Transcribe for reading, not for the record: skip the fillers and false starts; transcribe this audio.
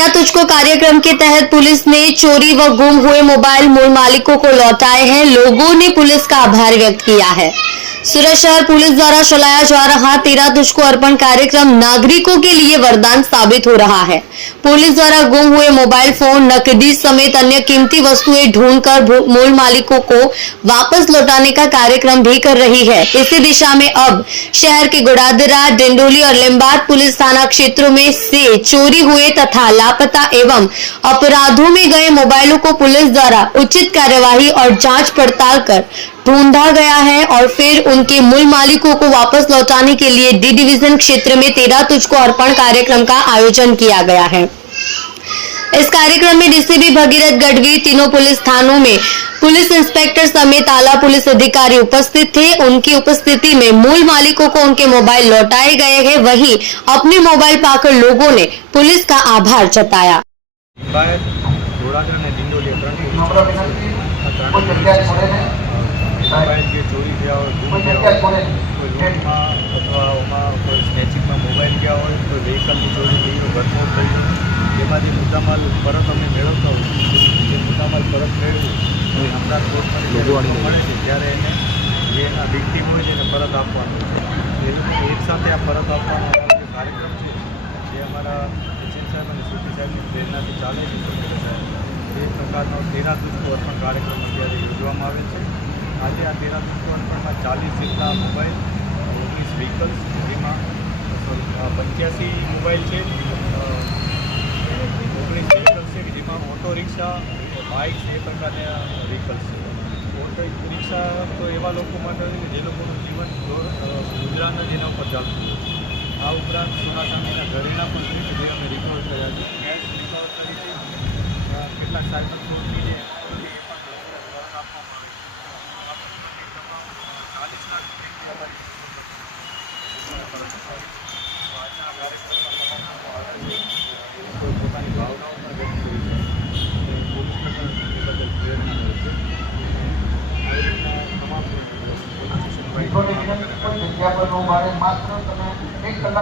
तेरा तुझको कार्यक्रम के तहत पुलिस ने चोरी व गुम हुए मोबाइल मूल मालिकों को लौटाए हैं। लोगों ने पुलिस का आभार व्यक्त किया है। सूरत शहर पुलिस द्वारा चलाया जा रहा तेरा तुझको अर्पण कार्यक्रम नागरिकों के लिए वरदान साबित हो रहा है। पुलिस द्वारा गुम हुए मोबाइल फोन, नकदी समेत अन्य कीमती वस्तुएं ढूंढकर मूल मालिकों को वापस लौटाने का कार्यक्रम भी कर रही है। इसी दिशा में अब शहर के गुड़ादरा, डिंडोली और लिंबाद पुलिस थाना क्षेत्रों में से चोरी हुए तथा लापता एवं अपराधों में गए मोबाइलों को पुलिस द्वारा उचित कार्यवाही और जांच पड़ताल कर ढूंढा गया है और फिर उनके मूल मालिकों को वापस लौटाने के लिए डी डिवीजन क्षेत्र में तेरा तुझको अर्पण कार्यक्रम का आयोजन किया गया है। इस कार्यक्रम में डीसीपी भगीरथ गढ़वी, तीनों पुलिस थानों में पुलिस इंस्पेक्टर समेत आला पुलिस अधिकारी उपस्थित थे। उनकी उपस्थिति में मूल मालिकों को उनके मोबाइल लौटाए गए हैं। वहीं अपने मोबाइल पाकर लोगों ने पुलिस का आभार जताया। मोबाइल જે ચોરી થયા હોય, ગુમ થયા હોય, કોઈ લોનમાં અથવા ઓમાં કોઈ સ્નેચિંગમાં મોબાઈલ ગયા હોય, કોઈ વ્હીકલની ચોરી થઈ હોય, ઘરફોડ થઈ હોય, તેમાંથી મુદ્દામાલ પરત અમે મેળવતા હોય, જે મુદ્દામાલ પરત મેળવ્યું તો અમદાવાદ કોર્ટમાં મળે છે ત્યારે એને જે એના વિક્ટીમ હોય છે એને પરત આપવાનું એ લોકો એકસાથે આ પરત આપવાનો જે કાર્યક્રમ છે જે અમારા એચએમ સાહેબ અને સીપી સાહેબની પ્રેરણાથી ચાલે છે એ પ્રકારનો તેરા તુઝકો અર્પણ કાર્યક્રમ અત્યારે યોજવામાં આવે છે। આજે આ તેરા તુઝકો અર્પણમાં 40 જેટલા મોબાઈલ, 19 વ્હીકલ્સ, જેમાં 85 મોબાઈલ છે, 19 વ્હીકલ્સ છે કે જેમાં ઓટો રિક્ષા, બાઇક્સ એ પ્રકારના વ્હીકલ્સ છે। ઓટો રિક્ષા તો એવા લોકો માટે હોય કે જે લોકોનું જીવન ગુજરાન જેના ઉપર ચાલતું હોય। આ ઉપરાંત સોના ચાંદીના ઘરેણા પણ છે કે જે અમે રિકવર કર્યા છે, કેશ રિકવર કરી છે, કેટલાક સાયબર ફ્રોડની જે પોતાની ભાવનાઓ પણ વ્યક્ત કરી છે, પોલીસ પ્રકારની બદલ પ્રેરણા મળે છે। આવી રીતના તમામ પોલીસ સ્ટેશન